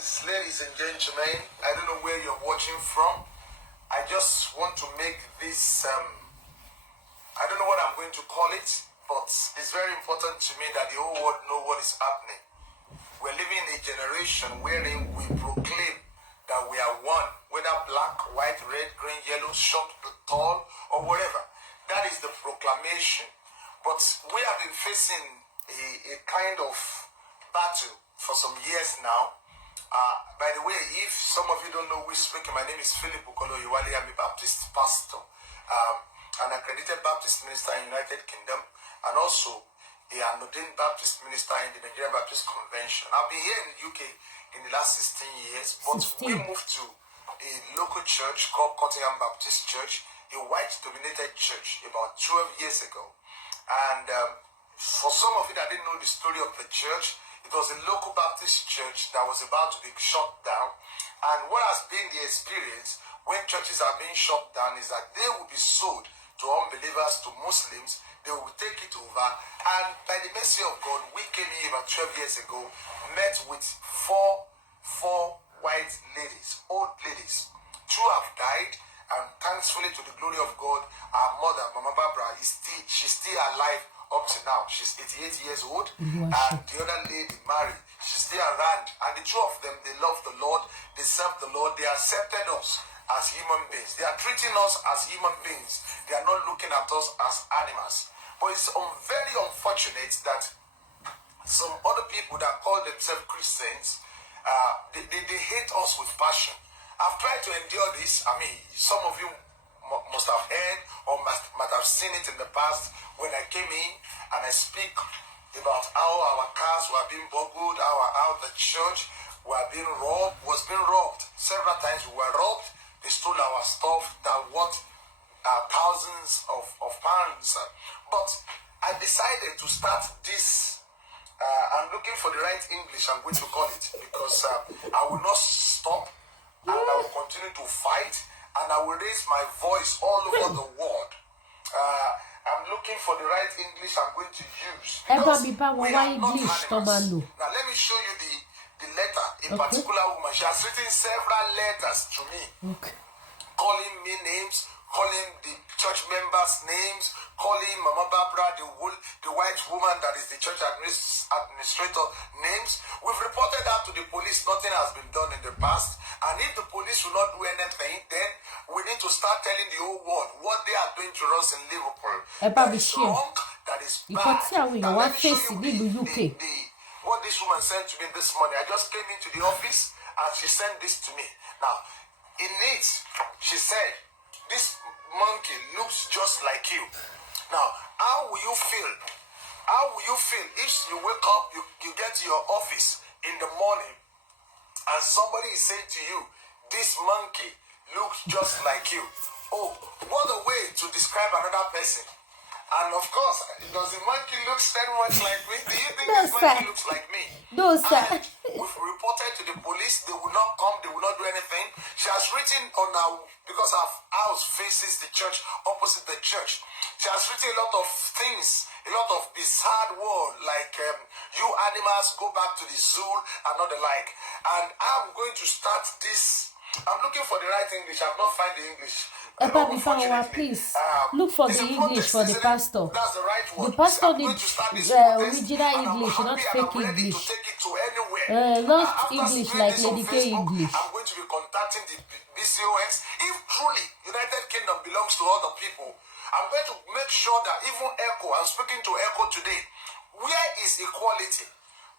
Greetings, ladies and gentlemen. I don't know where you're watching from. I just want to make this, I don't know what I'm going to call it, but it's very important to me that the whole world know what is happening. We're living in a generation wherein we proclaim that we are one, whether black, white, red, green, yellow, short, tall, or whatever. That is the proclamation. But we have been facing a kind of battle for some years now. By the way, if some of you don't know who is speaking, my name is Philip Okolo Iwale. I'm a Baptist pastor, an accredited Baptist minister in United Kingdom, and also an ordained Baptist minister in the Nigerian Baptist Convention. I've been here in the UK in the last 16 years, but we moved to a local church called Cottingham Baptist Church, a white-dominated church, about 12 years ago. And for some of you that didn't know the story of the church, it was a local Baptist church that was about to be shut down. And what has been the experience when churches are being shut down is that they will be sold to unbelievers, to Muslims. They will take it over. And by the mercy of God, we came here about 12 years ago, met with four white ladies, old ladies. Two have died, and thankfully to the glory of God, our mother, Mama Barbara, she's still alive up to now. She's 88 years old, and the other lady married. She's still around, and the two of them, they love the Lord, they serve the Lord, they accepted us as human beings. They are treating us as human beings. They are not looking at us as animals. But it's very unfortunate that some other people that call themselves Christians, they hate us with passion. I've tried to endure this. I mean, some of you must have heard or might have seen it in the past when I came in and I speak about how our cars were being burgled, how the church was being robbed. Several times we were robbed. They stole our stuff that worth thousands of pounds. But I decided to start this. I'm looking for the right English I'm going to call it, because I will not stop, and I will continue to fight, and I will raise my voice all over the world. I'm looking for the right English I'm going to use, because we are not animals. Now let me show you the letter. A particular woman, she has written several letters to me, calling me names, calling the church members names, calling Mama Barbara, the white woman that is the church administrator, names. We've reported that to the police. Nothing has been done in the past. And if the police will not do anything, then we need to start telling the whole world what they are doing to us in Liverpool. That is wrong, that is bad. Now let me show you what this woman sent to me this morning. I just came into the office and she sent this to me. Now, in it, she said, "This monkey looks just like you." Now, how will you feel? How will you feel if you wake up, you get to your office in the morning, and somebody is saying to you, "This monkey looks just like you"? Oh, what a way to describe another person. And of course, does the monkey look very much like me? Do you think this monkey looks like me? No, sir. And we've reported to the police. They will not come. They will not do anything. She has written on our, because our house faces the church, opposite the church. She has written a lot of things, a lot of bizarre words, like you animals go back to the zoo and not the like. And I'm going to start this. I'm looking for the right English. I've not found the English. Please look for the English for the pastor. That's the right one. The pastor needs original English, not fake English. Not English like Lady K English. I'm going to be contacting the BCOS. If truly United Kingdom belongs to other people, I'm going to make sure that even Echo, I'm speaking to Echo today, where is equality?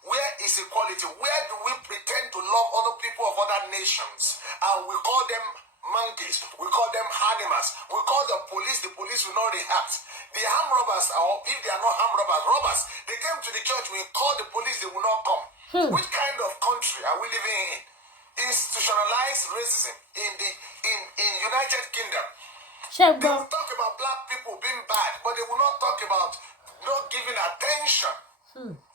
Where is equality? Where do we pretend to love other people of other nations? And we call them monkeys, we call them animals, we call the police will not react. The armed robbers, or if they are not armed robbers, they came to the church, we call the police, they will not come. Which kind of country are we living in? Institutionalized racism in United Kingdom. They will talk about black people being bad, but they will not talk about not giving attention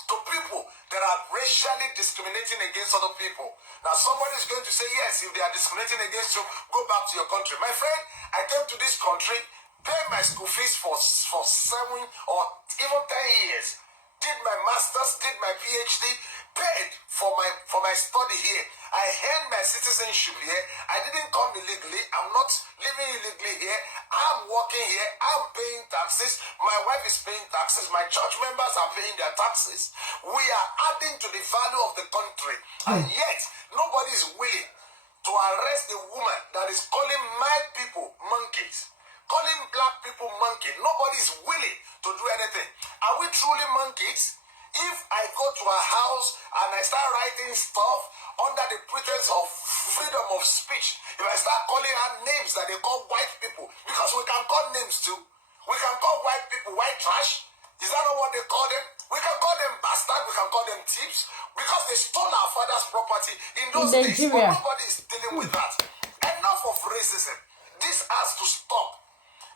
to people that are racially discriminating against other people. Now somebody is going to say, yes, if they are discriminating against you, go back to your country. My friend, I came to this country, paid my school fees for 7 or even 10 years. did my master's, did my PhD, paid for my study here. I earned my citizenship here. I didn't come illegally. I'm not living illegally here. I'm working here. I'm paying taxes. My wife is paying taxes. My church members are paying their taxes. We are adding to the value of the country. And yet, nobody is willing to arrest a woman that is calling my people monkeys, calling black people monkeys. Nobody is willing to do anything. Are we truly monkeys? If I go to a house and I start writing stuff under the pretense of freedom of speech, if I start calling her names that they call white people, because we can call names too. We can call white people white trash. Is that not what they call them? We can call them bastard, we can call them thieves, because they stole our father's property in those days. But nobody is dealing with that. Enough of racism. This has to stop.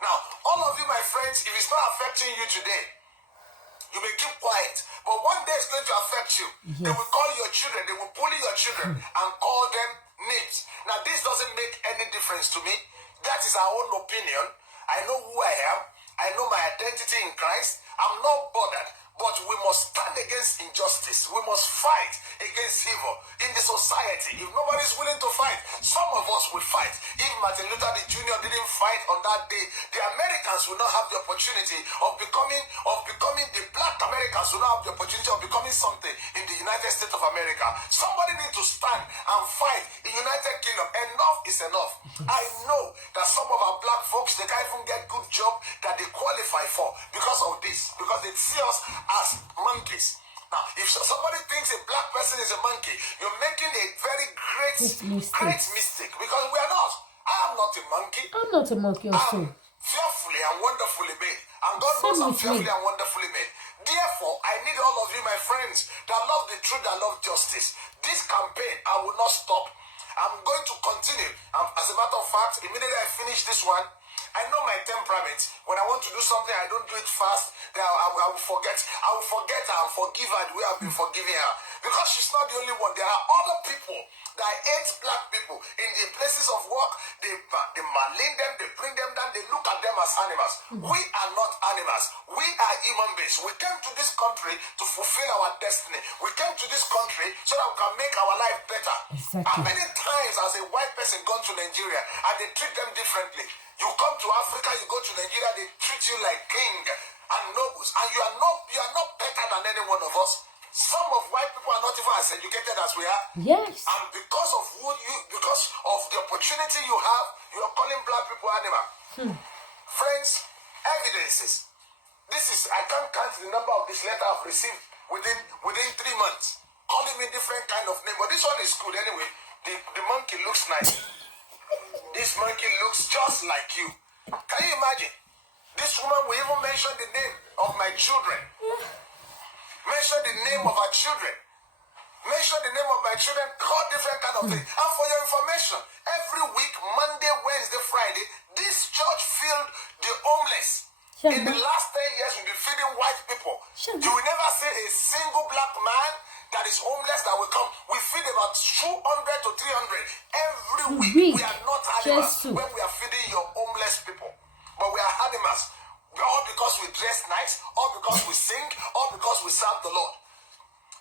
Now, all of you, my friends, if it's not affecting you today, you may keep quiet. But one day it's going to affect you. Yes. They will call your children, they will bully your children and call them names. Now, this doesn't make any difference to me. That is our own opinion. I know who I am. I know my identity in Christ. I'm not bothered. But we must stand against injustice. We must fight against evil in the society. If nobody is willing to fight, some of us will fight. If Martin Luther Jr. didn't fight on that day, the Americans will not have the opportunity of becoming the black Americans will not have the opportunity of becoming something in the United States of America. Somebody needs to stand and fight in United Kingdom. Enough is enough. I know that some of our black folks, they can't even get good job that they qualify for because of this, because they see us as monkeys. Now, if somebody thinks a black person is a monkey, you're making a very great mistake, because we are not. I am not a monkey. I'm not a monkey also. I'm fearfully and wonderfully made. And God knows I'm fearfully and wonderfully made. Therefore, I need all of you, my friends, that love the truth, that love justice. This campaign, I will not stop. I'm going to continue. As a matter of fact, immediately I finish this one, I know my temperament. When I want to do something, I don't do it fast. Then I will forget. I will forget her and forgive her the way I've been forgiving her. Because she's not the only one. There are other people that hate black people in the places of work. They malign them, they bring them down, they look at them as animals. We are not animals. We are human beings. We came to this country to fulfill our destiny. We came to this country so that we can make our life better. Exactly. How many times has a white person gone to Nigeria and they treat them differently? You come to Africa, you go to Nigeria, they treat you like king and nobles, and you are not better than any one of us. Some of white people are not even as educated as we are. Yes. And because of the opportunity you have, you are calling black people animal. Friends, evidences. I can't count the number of this letter I've received within 3 months. Calling me different kind of name, but this one is good anyway. The monkey looks nice. This monkey looks just like you. Can you imagine? This woman will even mention the name of my children. Mention the name of her children. Mention the name of my children. Call different kind of things. And for your information, every week, Monday, Wednesday, Friday, this church filled the homeless. In the last 10 years, we've been feeding white people. You will never see a single black man that is homeless that will come. We feed about 200 to 300 every week. We are not animals when we are feeding your homeless people. But we are animals. All because we dress nice, all because we sing, all because we serve the Lord.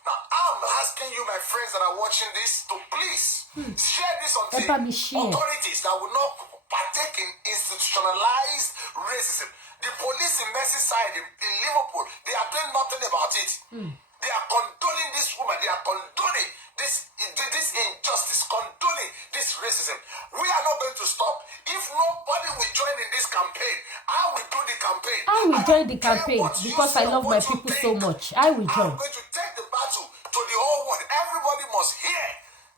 Now, I'm asking you, my friends that are watching this, to please share this on the authorities that will not partake in institutionalized racism. The police in Merseyside, in Liverpool, they are doing nothing about it. They are condoning this woman. They are condoning this injustice, condoning this racism. We are not going to stop. If nobody will join in this campaign, I will do the campaign. I will join the campaign because I love my people so much. I will join. I'm going to take the battle to the whole world. Everybody must hear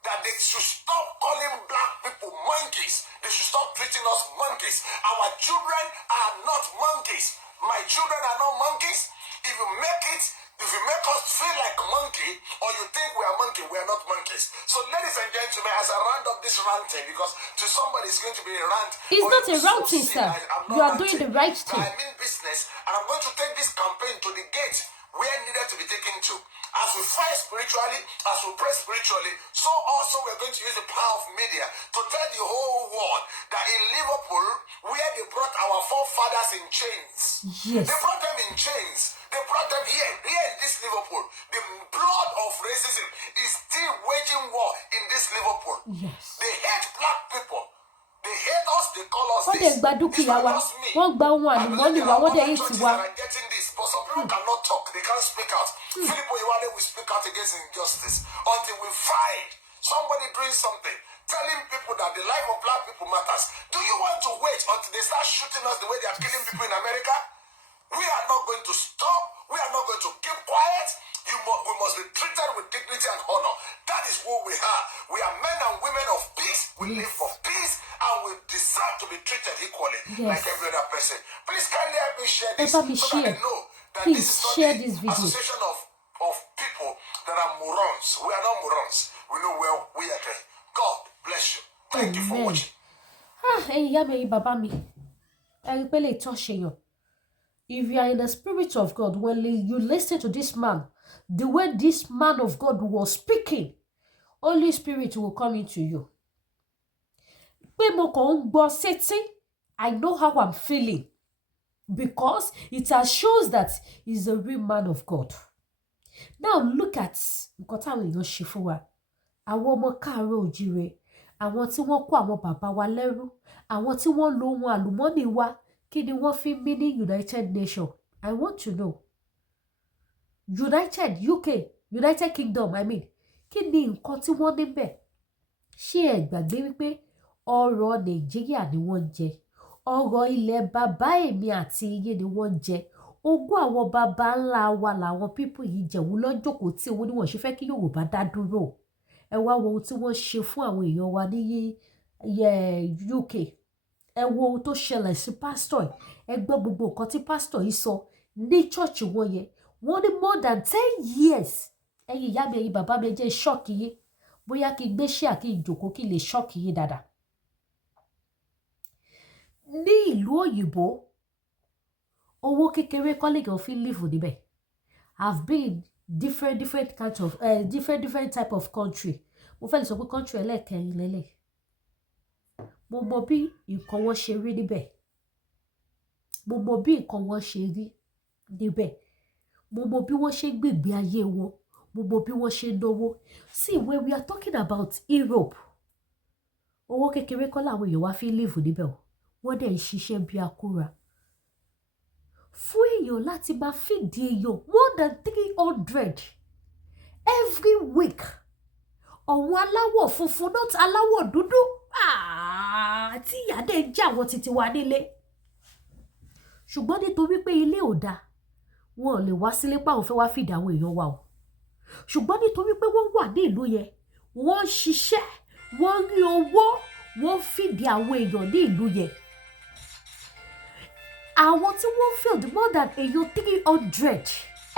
that they should stop calling black people monkeys. They should stop treating us monkeys. Our children are not monkeys. My children are not monkeys. If you make us feel like a monkey, or you think we are monkey, we are not monkeys. So, ladies and gentlemen, as I round up this ranting, because to somebody it's going to be a rant. It's not a ranting, sir. You are doing the right thing. I'm in business, and I'm going to take this campaign to the gate where needed to be taken to. As we fight spiritually, as we pray spiritually, so also we're going to use the power of media to tell the whole world that in Liverpool, where they brought our forefathers in chains, they brought them in in chains. They brought them here in this Liverpool. The blood of racism is still waging war in this Liverpool. Yes. They hate black people. They hate us, they call us Wọ́n this. dẹ̀ gba dúkìá wa, wọ́n gba ohun àlùmọ́ọ́nì wa, wọ́n dẹ̀ hate wa. Are getting this, but some people cannot talk, they can't speak out. Philip Oyewale will speak out against injustice until we find somebody doing something, telling people that the life of black people matters. Do you want to wait until they start shooting us the way they are killing people in America? We are not going to stop. We are not going to keep quiet. We must be treated with dignity and honor. That is who we are. We are men and women of peace. We live for peace and we deserve to be treated equally like every other person. Please kindly help me share this so that they know that Please this is not share the this video. association of people that are morons. We are not morons. We know where we are going. God bless you. Thank you for watching. Ẹ̀yin ìyá mi, ẹ̀yin bàbá mi, ẹ̀yin pé lè tọ́ ṣe yàn. If you are in the spirit of God, when you listen to this man, the way this man of God was speaking, Holy Spirit will come into you. Pé mo kàn ń gbọ́ sétí, I know how I'm feeling because it has shows that he's a real man of God. Now look at nǹkan táwọn èèyàn ṣe fún wa. Àwọn ọmọ káàárọ̀ oòjíire, àwọn tí wọ́n kó àwọn bàbá wa lẹ́rú, àwọn tí wọ́n lo ohun àlùmọ́ọ́nì wa. Kí ni wọ́n fi mí ní United Nations? I want to know. United Kingdom, I mean. Kí ni nǹkan tí wọ́n níbẹ̀? Ṣé ẹ gbàgbé wípé ọrọ̀ Nàìjíríà ni wọ́n jẹ? Ọrọ̀ ilẹ̀ bàbá èmi àti iye ni wọ́n jẹ. Ogún àwọn bàbá ńlá wa làwọn pípù yìí jẹ̀wú lọ́jọ́kọ̀ tí owó ni wọ́n ṣe fẹ́ kí Yorùbá dá dúró. Ẹ wá wo ohun tí wọ́n ṣe fún àwọn èèyàn wa ní UK. Ẹ wo ohun tó ṣẹlẹ̀ sí pásítọ̀ yìí. Ẹ gbọ́ gbogbo nǹkan tí pásítọ̀ yìí sọ ní chọ́ọ̀chì wọn yẹn. Wọ́n ní more than 10 years. Ẹ̀yin ìyá mi, ẹ̀yin bàbá mi, ẹ jẹ́ ṣọ́ọ̀kì yìí. Bóyá kí gbé ṣíà kí ìjòkó kí lè ṣọ́ọ̀kì yìí dáadáa. Ní ìlú òyìnbó, owó kékeré kọ́lẹ́gàn fi live níbẹ̀. I've been different kinds of different type of country. Mo fẹ́ lè sọ pé country ẹlẹ́ẹ̀kẹrin lélẹ̀. Mo mọ bí nǹkan wọn ṣe rí níbẹ̀. Mo mọ bí nǹkan wọn ṣe rí níbẹ̀. Mo mọ bí wọ́n ṣe gbègbè ayé wọn. Mo mọ bí wọ́n ṣe náwó. See, when we are talking about Europe, owó kékeré kọ́ làwọn èèyàn wá fi live níbẹ̀ o. Wọ́n dẹ̀ ń ṣiṣẹ́ bí akúra. Fún èèyàn láti máa fìdí èèyàn more than 300 every week. Ọ̀wọ́n aláwọ̀ funfun, not aláwọ̀ dúdú. Tí ìyá dẹ̀ ń jà wọ́n títí wá nílé. Ṣùgbọ́n nítorí pé ilé ò dáa, wọn ò lè wá sílé pa òun fẹ́ wá fìdí àwọn èèyàn wa o. Ṣùgbọ́n nítorí pé wọ́n wà ní ìlú yẹn, wọ́n ṣiṣẹ́, wọ́n rí owó, wọ́n fìdí àwọn èèyàn ní ìlú yẹn. Àwọn tí wọ́n fìdí more than èèyàn 300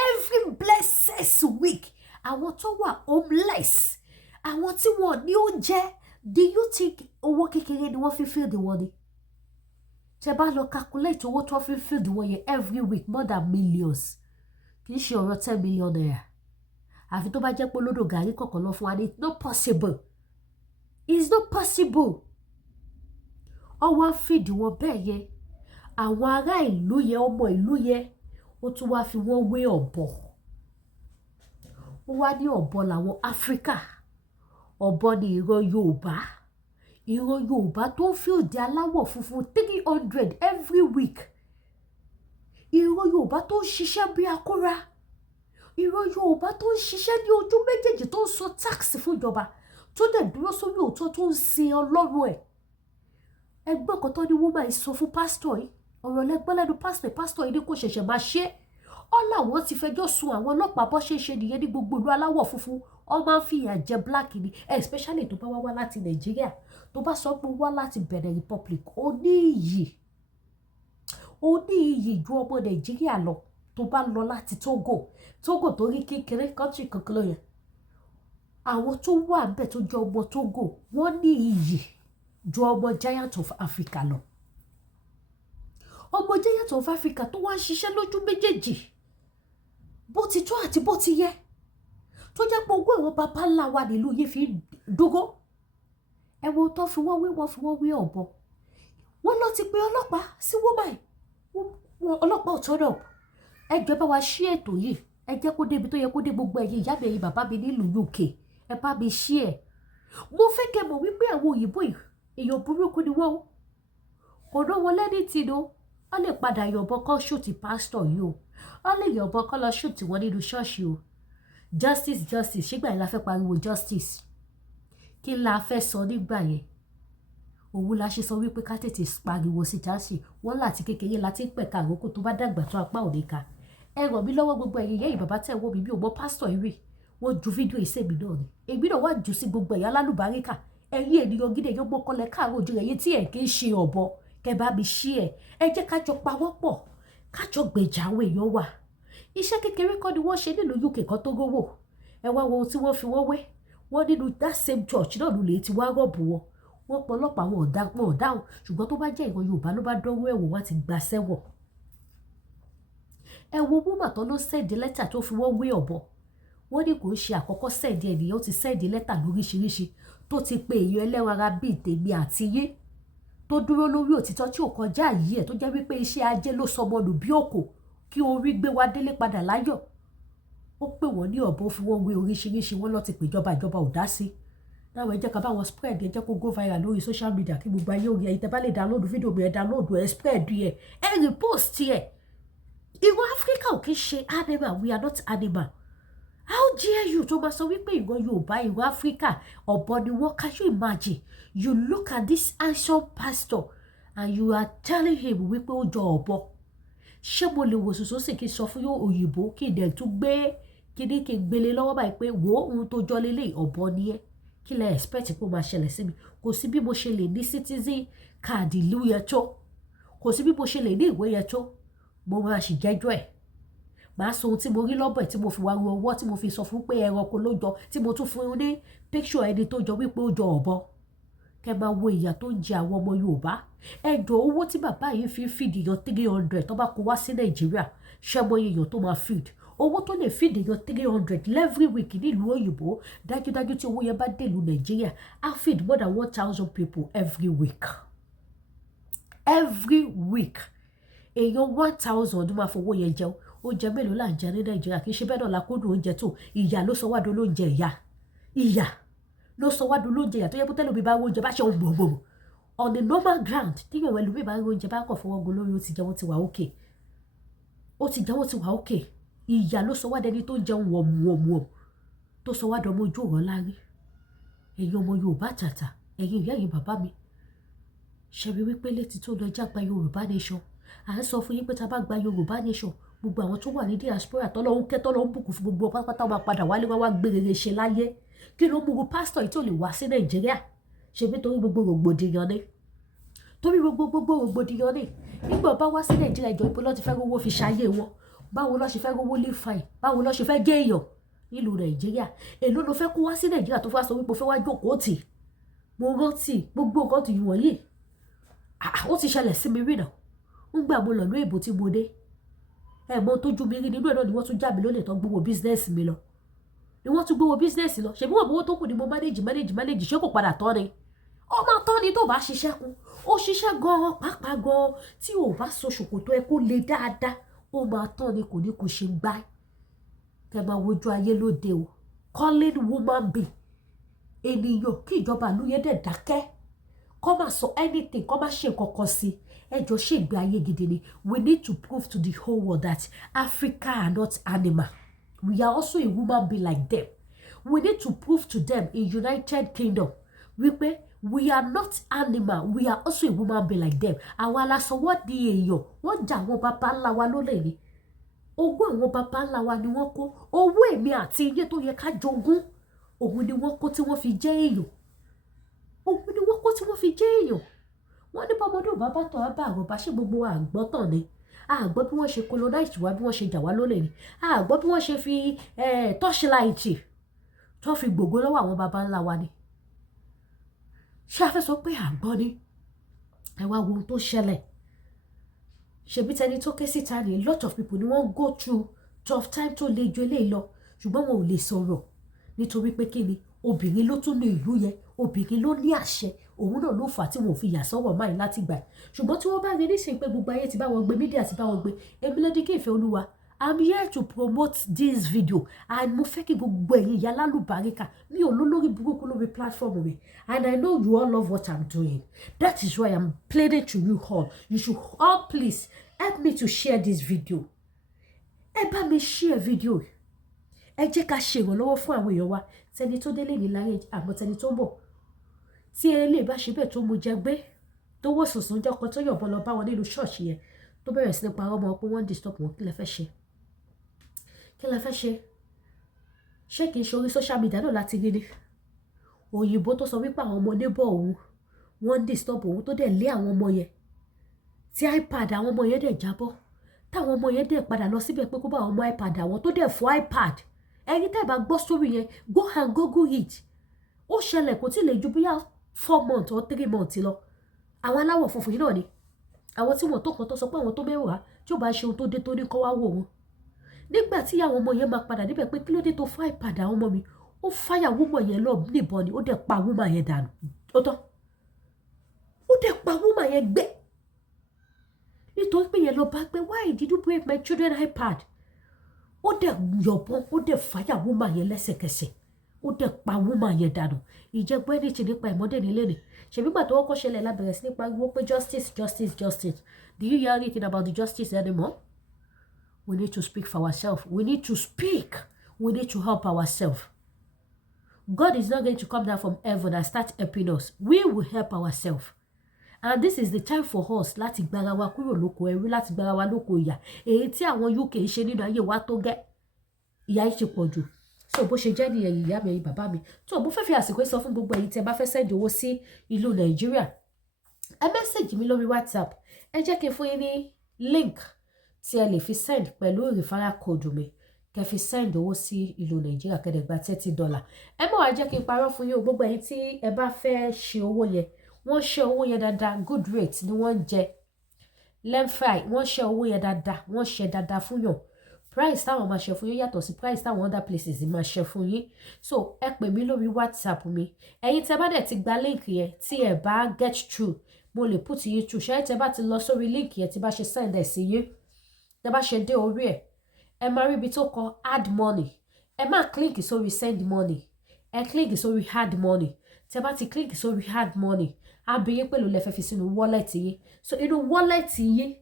every blessed week. Àwọn tó wà homeless, àwọn tí wọ́n ní oúnjẹ. Do you think owó kékeré ni wọ́n fi fìdí wọn ni? Tẹ́ bá lọ calculate owó tó fi fìdí wọn yẹn every week more than millions. Kì í ṣe ọ̀rọ̀ 10 million naira. Àfi tó bá jẹ́ pé olódò gàrí kọ̀ọ̀kan lọ fún wa ní it's not possible. It's not possible. Ọwọ́ fìdí wọn bẹ́ẹ̀ yẹn. Àwọn ará ìlú yẹn, ọmọ ìlú yẹn, ó tún wá fi wọ́n wé ọ̀bọ. Ó wá ní ọ̀bọ làwọn Áfíríkà. Ọ̀bọ ni ìran Yorùbá. Ìran Yorùbá tó ń fìdí aláwọ̀ funfun 300 every week. Ìran Yorùbá tó ń ṣiṣẹ́ bí akúra. Ìran Yorùbá tó ń ṣiṣẹ́ ní ojú méjèèjì tó ń san tax fún ìjọba. Tó dẹ̀ dúró sórí òótọ́ tó ń sin Ọlọ́run ẹ̀. Ẹgbẹ́ kan tó ní wọ́n máa sọ fún pásítọ̀ yìí. Ọ̀rọ̀ lẹ́gbẹ́ lẹ́nu pásítọ̀ yìí ní kò ṣẹ̀ṣẹ̀ máa ṣe. Ọláwọn ti fẹjọ́ sùn àwọn ọlọ́pàá bọ́ ṣe ń ṣe nìyẹn ní gbogbo ìlú aláwọ̀ funfun. Ó máa ń fi ìyà jẹ black ni, especially tó bá wá láti Nàìjíríà. Tó bá sọ pé wá láti Benin Republic, ó ní iyì ju ọmọ Nàìjíríà lọ. Tó bá lọ láti Togo tó rí kékeré country kankan lọ yẹn. Àwọn tó wà ńbẹ̀ tó jẹ́ ọmọ Togo, wọ́n ní iyì ju ọmọ Giant of Africa lọ. Ọmọ Giant of Africa tó wá ń ṣiṣẹ́ lójú méjèèjì. Bó ti tó àti bó ti yẹ. Tó jẹ́ pé ogún àwọn bàbá ńlá wa nílùú yìí fi dógó. Ẹ̀wọ̀n tó fi wọ́n wé ọ̀bọ. Wọ́n lọ ti pe ọlọ́pàá sí wọ́n báyìí. Ọlọ́pàá ò turn up. ẹ jọ̀ọ́ bá wa ṣí ètò yìí, ẹ jẹ́ kó débi tó yẹ kó dé, gbogbo ẹ̀yin ìyá mi ẹ̀yin bàbá mi nílùú UK, ẹ bá mi ṣí ẹ̀. Mo fẹ́ kẹ́ mọ̀ wípé àwọn òyìnbó yìí èèyàn burúkú ni wọ́n o, kò ná wọn lẹ́ni tì ní o, wọ́n lè padà yọ̀bọ̀n kan ṣùtì pásítọ̀ yìí o, wọ́n lè yọ̀bọ̀n kan lọ ṣùtì wọn nínú ṣọ́ọ̀ṣì o. Justice justice ṣígbà yẹn la fẹ́ pariwo justice, kí la fẹ́ sọ nígbà yẹn? Òun la ṣe sọ wípé ká tètè pariwo sí jáàsì, wọ́n láti kékeré láti ń pẹ̀ka àrókò tó bá dàgbà tó apá òní ka. Ẹ ràn mí lọ́wọ́ gbogbo ẹ̀yin ìyá bàbá tẹ̀ wọ́ mi bí òmò pásítọ̀ ìwé, wọ́n ju fídíò ìsèmi náà ni, èmi náà wá jù sí gbogbo ẹ̀yà alálùbáríkà, ẹ̀yin ènìyàn gidi ẹ̀yọ́ mọ́kànlẹ̀ káàró ojú ẹ̀yìn tí ẹ̀ kì í ṣe ọ̀bọ, kẹ́ bá mi ṣí ẹ̀, ẹ jẹ́ ká jọ pawọ́pọ̀, ká jọ gbèjà àwọn èèyàn wa. Iṣẹ́ kékeré kọ́ ni wọ́n ṣe nílùú UK kan tó rówó, ẹ wá wo ohun tí wọ́n fi wọ́n wé, wọ́n nínú that same church náà lulẹ̀ tí wọ́n rọ̀bù wọn, wọ́n pọ̀lọ́pàá wọn ọ̀dáhùn, ṣùgbọ́n tó bá jẹ́ ìran Yorùbá ló bá dánwó ẹ̀wọ̀n wá ti gbà sẹ́wọ̀n. Ẹ wo woman tó ló sẹ́ẹ̀dì lẹ́tà tó fi wọ́n wé ọ̀bọ, wọ́n ní kò ń ṣe àkọ́kọ́ sẹ́ẹ̀dì ènìyàn, ó ti sẹ́ẹ̀dì lẹ́tà lóríṣiríṣi tó ti pe èèyàn ẹlẹ́ran ara bíi tèmi àti yé, tó dúró lórí òtítọ́ tí ò kọjá yìí ẹ̀, tó jẹ́ wípé iṣẹ́ ajé ló sọmọ nù bí òkò kí orí gbé wa délé padà láyọ̀. Ó pè wọ́n ní ọ̀bọ, fi wọ́n wé oríṣiríṣi, wọ́n lọ ti pè ìjọba ò dá sí. Náà ẹ jẹ́ ká bá wọn spread, ẹ jẹ́ kó go viral lórí social media kí gbogbo ayé orí ẹ̀yin tẹ́ bá lè download fídíò mi, ẹ download ẹ spread ẹ repost ẹ. Ìran Áfíríkà ò kí ń ṣe animal, we are not animal. How dare you tó máa sọ wípé ìran Yorùbá, ìran Áfíríkà ọ̀bọ ni wọ́n? Can you imagine? You look at this handsome pastor and you are telling him wípé ó jọ ọ̀bọ. Ṣé mo lè wò sòsò sì kí n sọ fún yóò òyìnbó kí n dẹ̀ tún gbé kíní kí n gbélé lọ́wọ́ báyìí pé wò ó ohun tó jọ lélẹ̀ ọ̀bọ ni ẹ́? Kí lẹ expect pé ó máa ṣẹlẹ̀ sí mi? Kò sí bí mo ṣe lè ní citizen card ìlú yẹn tó, kò sí bí mo ṣe lè ní ìwé yẹn tó, mo máa sì jẹ́jọ́ ẹ̀. Màá sọ ohun tí mo rí lọ́bọ̀ ẹ̀ tí mo fi wá ru ọwọ́, tí mo fi sọ fún pé ẹranko ló jọ, tí mo tún fún un ní picture ẹni tó jọ wípé ó jọ ọ̀bọ. Kẹ́ máa wo ìyà tó ń jẹ àwọn ọmọ Yorùbá. Ẹjọ́ owó tí bàbá yìí fi ń feed èèyàn 300 tó bá kó wá sí Nàìjíríà, ṣé mọ èèyàn tó máa feed? Owó tó lè feed èèyàn 300 every week nílùú òyìnbó, dájúdájú tí owó yẹn bá dé ìlú Nàìjíríà, á feed more than 1,000 people every week. Every week èèyàn 1,000 ọdún máa fowó yẹn jẹun. Oúnjẹ mélòó là ń jẹ ní Nàìjíríà? Kì í ṣe bẹ́ẹ̀ náà la kúndùn oúnjẹ tó. Ìyà ló sọ wá di olóúnjẹ ìyà. Ìyà ló sọ wá di olóúnjẹ ìyà tó yẹ kó tẹ́lẹ̀ mi bá oúnjẹ bá ṣe ohun gbòǹgbò. On the normal ground, tí yóò wẹ̀lú mi bá oúnjẹ bá kọ̀ fọwọ́ gun lórí, ó ti jẹun ti wà okay. Ó ti jẹun ti wà okay. Ìyà ló sọ wá dẹni tó jẹun wọ̀mùwọ̀mù tó sọ wá dọmọ ojú ọ̀rọ̀ lárí. Ẹ̀yin ọmọ Yorùbá tàtà, ẹ̀yin ìyá ẹ̀yin bàbá mi, ṣe rí wípé létí tó lọ jágba Yorùbá nation. À ń sọ fún yín pé tá bá gba Yorùbá nation, gbogbo àwọn tó wà ní diaspora tọ́lọ́hún kẹ́ tọ́lọ́hún bùkún fún gbogbo pátápátá máa padà wálé wá gbé rere ṣe láyé. Kí ló mú pásítọ̀ yìí tó lè wá sí Nàìjíríà? Ṣe bí torí gbogbo rògbòdìyàn ni? Torí gbogbo rògbòdìyàn ni? Nígbà bá wá sí Nàìjíríà, ìjọ ìpínlẹ̀ ló ti fẹ́ rówó fi ṣayé wọn. Báwo ló ṣe fẹ́ rówó live fine? Báwo ló ṣe fẹ́ gé èèyàn nílùú Nàìjíríà? Èló ló fẹ́ kó wá sí Nàìjíríà tó fẹ́ sọ wípé ó fẹ́ wá jókòó tì? Mo rántí gbogbo nǹkan tó yìí wọ̀nyí. Ó ti ṣẹlẹ̀ sí mi rí náà. Ń gbà mo lọ ní èbó tí mo dé. Ẹ̀mọ́ tó ju mi rí nínú ẹ̀ náà ni wọ́n tún já mi lólè tán gbowó business mi lọ. Ni wọ́n tún gbowó business lọ. Ṣèbí wọ́n bówó tó kù ni mo manage. Ṣé kò padà tán ni? Ó máa tán ni tó bá ṣiṣẹ́ kún. Ó ṣiṣẹ́ gan-an, pàápàá gan-an. Tí ò bá so ṣòkòtò ẹ kó le dáadáa, ó máa tán ni kò ní kò ṣe gbá. Kẹ́ máa wojú ayé lóde o. Calling woman be. Ènìyàn kí ìjọba ìlú yẹn dẹ̀ dákẹ́. Kọ́ máa sọ anything, kọ́ máa ṣe nǹkan kan sí. Ẹjọ́ ṣe ìgbé ayé gidi ni. We need to prove to the whole world that Africa are not animal. We are also a woman being like them. We need to prove to them in United Kingdom wípé we are not animal. We are also a woman being like them. Àwọn aláṣọ wọ́n di èèyàn. Wọ́n jà àwọn bàbá ńlá wa lólè ni. Ogún àwọn bàbá ńlá wa ni wọ́n kó. Owó èmi àti iye tó yẹ ká jogún, òun ni wọ́n kó tí wọ́n fi jẹ́ èèyàn. Òun ni wọ́n kó tí wọ́n fi jẹ́ èèyàn. Wọ́n ní bọ́mọdé ò bá bá tọ̀ á bá àrùn bá ṣe gbogbo wa àgbọ́ tàn ni. Àgbọ́ bí wọ́n ṣe colonize wa, bí wọ́n ṣe jà wá lólè ni. Àgbọ́ bí wọ́n ṣe fi torchlight tó fi gbògbó lọ́wọ́ àwọn baba ńlá wa ni. Ṣé a fẹ́ sọ pé àgbọ́ ni? Ẹ wá wo ohun tó ṣẹlẹ̀. Ṣebí tẹni tó ké síta ni, a lot of people ni wọ́n go through tough time tó le ju eléyìí lọ, ṣùgbọ́n wọn ò lè sọ̀rọ̀ nítorí pé kí ni? Obìnrin ló tún ní ìlú yẹn, obìnrin ló ní àṣẹ, òun náà ló fà á tí wọn ò fi yà sọ́wọ́ máyì láti gbà. Ṣùgbọ́n tí wọ́n bá rí nísìnyí pé gbogbo ayé ti bá wọn gbé, mídíà ti bá wọn gbé, èmi ló di kí ìfẹ́ olúwa I'm here to promote this video and mo fẹ́ kí gbogbo ẹ̀yin ìyá lálùbáríkà mi ò lólórí burúkú lórí platform mi and I know you all love what I'm doing. That is why I'm pleading to you all. You should all please help me to share this video. Ẹ bá mi share video. Ẹ jẹ́ ká ṣe ìrànlọ́wọ́ fún àwọn èèyàn wa tẹni tó délé ní láyé àmọ́ tẹni tó ń bọ̀. Tí ẹlẹ́ bá ṣe bẹ́ẹ̀ tó mú jẹ gbé tó wọ́ sùnsùn jẹ́ ọkọ tó yọ̀bọ̀n lọ bá wọn nínú ṣọ́ọ̀ṣì yẹn tó bẹ̀rẹ̀ sí ní parọ́ mọ́ pé wọ́n disturb wọn kí lẹ fẹ́ ṣe. Kí la fẹ́ ṣe? Ṣé kìí ṣe orí social media náà láti rí ni? Òyìnbó tó sọ wípé àwọn ọmọ neighbor òun wọ́n disturb òun tó dẹ̀ lé àwọn ọmọ yẹn. Tí iPad àwọn ọmọ yẹn dẹ̀ jábọ́. Táwọn ọmọ yẹn dẹ̀ padà lọ síbẹ̀ pé kó bá àwọn ọmọ iPad àwọn tó dẹ̀ fọ́ iPad. Ẹ̀yin tẹ́ bá gbọ́ story yẹn, go and Google it. Ó ṣẹlẹ̀ kò tí lè ju bíyà 4 months or 3 months lọ. Àwọn aláwọ̀ funfun yìí náà ni. Àwọn tí wọ́n tó kan tó sọ pé àwọn tó mẹ́wàá tí ó bá ṣe ohun tó dé tó ní kọ́ wá wò wọn. Nígbà tí àwọn ọmọ yẹn máa padà níbẹ̀ pé kí ló dé tó fọ́ iPad àwọn ọmọ mi, ó fáyà woman yẹn lọ níbọn ni ó dẹ̀ pa woman yẹn dànù. Ó tán. Ó dẹ̀ pa woman yẹn gbé. Nítorí pé yẹn lọ bá pé why did you break my children iPad? Ó dẹ̀ yọ̀bọ̀n ó dẹ̀ fáyà woman yẹn lẹ́sẹ̀kẹsẹ̀. Ó dẹ̀ pa woman yẹn dànù. Ìjẹ́gbẹ́ ní ti nípa ìmọ̀dé nílé ni. Ṣèbí gbà tó kọ́kọ́ ṣẹlẹ̀ lábẹ̀rẹ̀ sí nípa wọ́n pé justice, justice, justice. Do you hear anything about the justice anymore? We need to speak for ourselves. We need to speak. We need to help ourselves. God is not going to come down from heaven and start helping us. We will help ourselves. And this is the time for us láti gbára wa kúrò lóko ẹrú, láti gbára wa lóko ìyà. Èyí tí àwọn UK ṣe nínú ayé wa tó gẹ́. Ìyà yìí ti pọ̀ jù. So bó ṣe jẹ́ ní ẹ̀yin ìyá mi ẹ̀yin bàbá mi. Tó bó fẹ́ fi àsìkò sọ fún gbogbo ẹ̀yin tí ẹ bá fẹ́ send owó sí ìlú Nàìjíríà. Ẹ message mi lórí WhatsApp. Ẹ jẹ́ kí n fún yín ní link tí ẹ lè fi send pẹ̀lú referral code mi. Kẹ́ fi send owó sí ìlú Nàìjíríà kẹ́ dẹ̀ gba $30. Ẹ mọ̀ wá jẹ́ kí n parọ́ fún yín o gbogbo ẹ̀yin tí ẹ bá fẹ́ ṣe owó yẹn. Wọ́n ṣe owó yẹn dáadáa, good rate ni wọ́n ń jẹ. Lemfi wọ́n ṣe owó yẹn dáadáa, wọ́n ṣe dáadáa fún yàn. Price táwọn máa ṣe fún yín yàtọ̀ sí price táwọn other places máa ṣe fún yín. So ẹ pè mí lórí WhatsApp mi. Ẹ̀yin tẹ́ bá dẹ̀ ti gba link yẹn tí ẹ bá get through, mo lè put yín through. Ṣé tẹ́ bá ti lọ sórí link yẹn tí bá ṣe send ẹ̀ sí yín. Tẹ́ bá ṣe dé orí ẹ̀, ẹ máa rí ibi tó kọ add money. Ẹ má click sórí send money. Ẹ click sórí add money. Tẹ́ bá ti click sórí add money, á bi yín pẹ̀lú lẹ fẹ́ fi sínú wallet yín. So inú wallet yín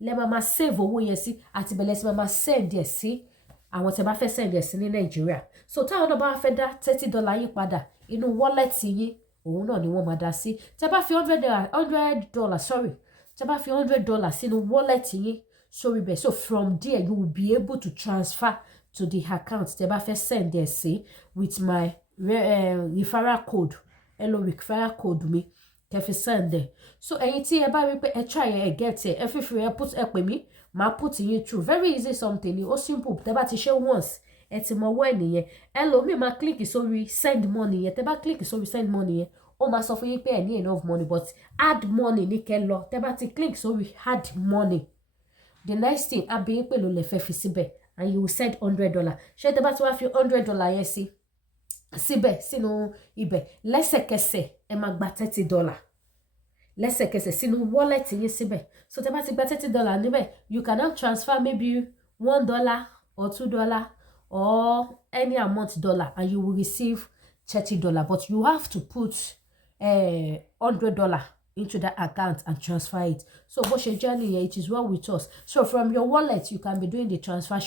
lẹ máa save owó yẹn sí àti bẹ̀lẹ̀ sí máa send ẹ̀ sí àwọn tẹ́ bá fẹ́ send ẹ̀ sí ní Nàìjíríà. So táwọn náà bá fẹ́ dá $30 yín padà, inú wallet yín òun náà ni wọ́n máa dá sí. Tẹ́ bá fi $100 sorry. Tẹ́ bá fi $100 sínú wallet yín sórí bẹ̀. So from there you will be able to transfer to the account tẹ́ bá fẹ́ send ẹ̀ sí with my referral code. Hello referral code mi. Kẹ́ fi send ẹ̀. So ẹ̀yin tí ẹ bá rí pé ẹ try ẹ get ẹ fífi ẹ pè mí, máa put yín through. Very easy something ni, ó simple. Tẹ́ bá ti ṣe once, ẹ ti mọ ọwọ́ ẹ̀ nìyẹn. Ẹlòmíì máa click sórí send money yẹn. Tẹ́ bá click sórí send money yẹn, ó máa sọ fún yín pé ẹ ní enough money but add money ní kẹ́ lọ. Tẹ́ bá ti click sórí add money, the next thing á bi yín pé ló lè fẹ́ fi síbẹ̀ and you will send $100. Ṣé tẹ́ bá ti wá fi $100 yẹn sí síbẹ̀ sínú ibẹ̀ lẹ́sẹ̀kẹsẹ̀ ẹ máa gba $30 lẹ́sẹ̀kẹsẹ̀ sínú wallet yín síbẹ̀. So tẹ́ bá ti gba $30 níbẹ̀, you can now transfer maybe $1 or $2 or any amount dollar and you will receive $30. But you have to put $100 into that account and transfer it. So bó ṣe jẹ́ nìyẹn, it is well with us. So from your wallet, you can be doing the transfer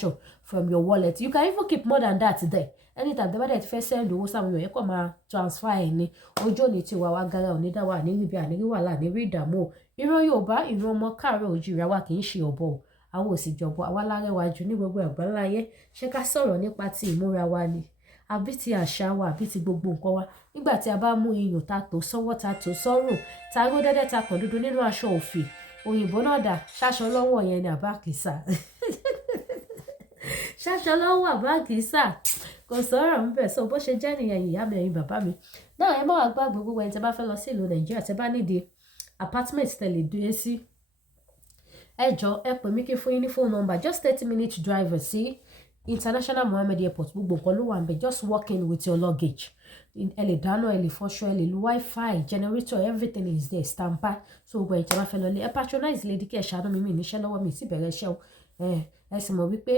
from your wallet. You can even keep more than that there. Anytime the bá fẹ́ send owó sáwọn èèyàn kò máa transfer ẹ̀ ní ọjọ́ ní tiwa wá gara òní dá wà ní níbi àní wàhálà ní rí ìdààmú. Ìran Yorùbá, ìran ọmọ káàárọ̀ oòjíire wa kì í ṣe ọ̀bọ o. Àwọn ò sì jọ̀bọ, àwa lárẹwà jù ní gbogbo àgbáńlá ayé. Ṣé ká sọ̀rọ̀ nípa ti ìmúra wa ni? Àbí ti àṣà wa, àbí ti gbogbo nǹkan wa? Nígbà tí a bá mú iyùn ta tò sọ́wọ́ ta tò sọ́rùn, ta ró dẹ́dẹ́ ta kàn dúdú nínú aṣọ òfì. Òyìnbó náà dà, ṣáṣọ lọ́wọ́ yẹn ni àbá kìsà. Ṣáṣọ lọ́wọ́ àbá kìsà. Kò sọ̀rọ̀ ń bẹ̀. So bó ṣe jẹ́ nìyẹn ìyá mi ẹ̀yin bàbá mi. Náà ẹ má wá gbàgbé gbogbo ẹni tẹ́ bá fẹ́ lọ sí ìlú Nàìjíríà tẹ́ bá nídìí apartment tẹ́ lè dé sí. Ẹ jọ̀ọ́ ẹ pè mí kí fún yín ní phone number just 30-minute drive sí International Mohammed Airport. Gbogbo nǹkan ló wà ńbẹ̀. Just walk in with your luggage. Ẹ lè dáná, ẹ lè fọṣọ, ẹ lè lo wifi, generator, everything is there standby. So gbogbo ẹni tẹ́ bá fẹ́ lọ lé ẹ patronize lady kí ẹ ṣàánú mi níṣẹ́ lọ́wọ́ mi sì bẹ̀rẹ̀ iṣẹ́ o. ẹ sì mọ̀ wípé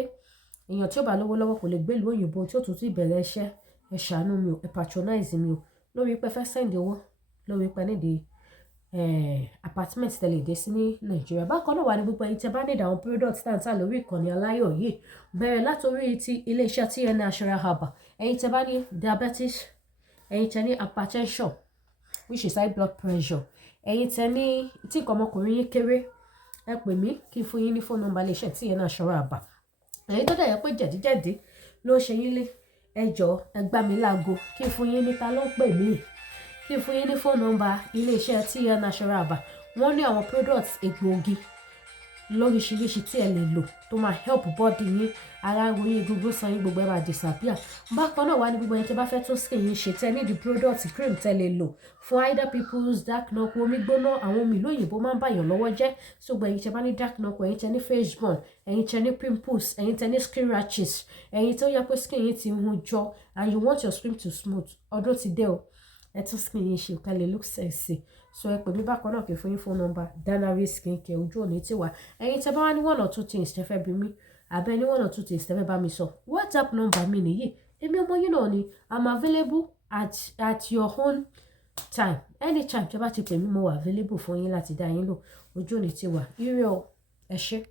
èèyàn tí ó bá lówó lọ́wọ́ kò lè gbé ìlú òyìnbó tí ó tún ti bẹ̀rẹ̀ iṣẹ́. Ẹ ṣàánú mi o, ẹ patronize mi o lórí pé fẹ́ send owó lórí pé nídìí apartment tẹ́lẹ̀ dé sí ní Nàìjíríà. Bákan náà wà ní gbogbo ẹ̀yin tí ẹ bá need àwọn products tá ń tà lórí ìkànnì aláyọ̀ yìí, bẹ̀rẹ̀ látòrí ti iléeṣẹ́ TN Natural Herbal. Ẹ̀yin tí ẹ bá ní diabetes, ẹ̀yin tí ẹ ní hypertension which is high blood pressure, ẹ̀yin tí ẹ ní tí nǹkan ọmọkùnrin yín kéré, ẹ pè mí kí n fún yín ní phone number iléeṣẹ́ TN Natural Herbal. Ẹ̀yin tó dẹ̀ yẹ pé jẹ̀díjẹ̀dí ló ṣe yín lé, ẹ jọ̀ọ́ ẹ gbá mi láago kí n fún yín ní ta ló ń pè mí, kí n fún yín ní phone number iléeṣẹ́ TN Natural Herbal. Wọ́n ní àwọn products egbòogi lóríṣiríṣi tí ẹ lè lò tó máa help body yín, ara yín, egungun san yín, gbogbo ẹ máa disappear. Bákan náà wà ní gbogbo ẹni tí bá fẹ́ tún skin yín ṣe tẹ́ ní the product cream tẹ́ lè lò fún either pimples, dark knuckle, omi gbóná, àwọn omi ìlú òyìnbó máa ń bàyàn lọ́wọ́ jẹ́. So gbogbo ẹ̀yin tí bá ní dark knuckle, ẹ̀yin tí ní face burn, ẹ̀yin tí ní pimples, ẹ̀yin tí ní skin rashes, ẹ̀yin tó yẹ pé skin yín ti hun jọ and you want your skin to smooth, ọdún ti dé o, ẹ tún skin yín ṣe ká lè look sexy. So ẹ pè mí bákan náà kí n fún yín phone number Danari Skincare ojú òní tí wà. Ẹ̀yin tí bá wá ní 1 or 2 things tẹ́ fẹ́ bí mi, àbẹ́ ní 1 or 2 things tẹ́ fẹ́ bá mi sọ, WhatsApp number mi nìyí. Èmi ọmọ yín náà ni, I'm available at your own time. Anytime tí bá ti pè mí mo wà available fún yín láti dá yín lò. Ojú òní tí wà. Ire o, ẹ ṣé.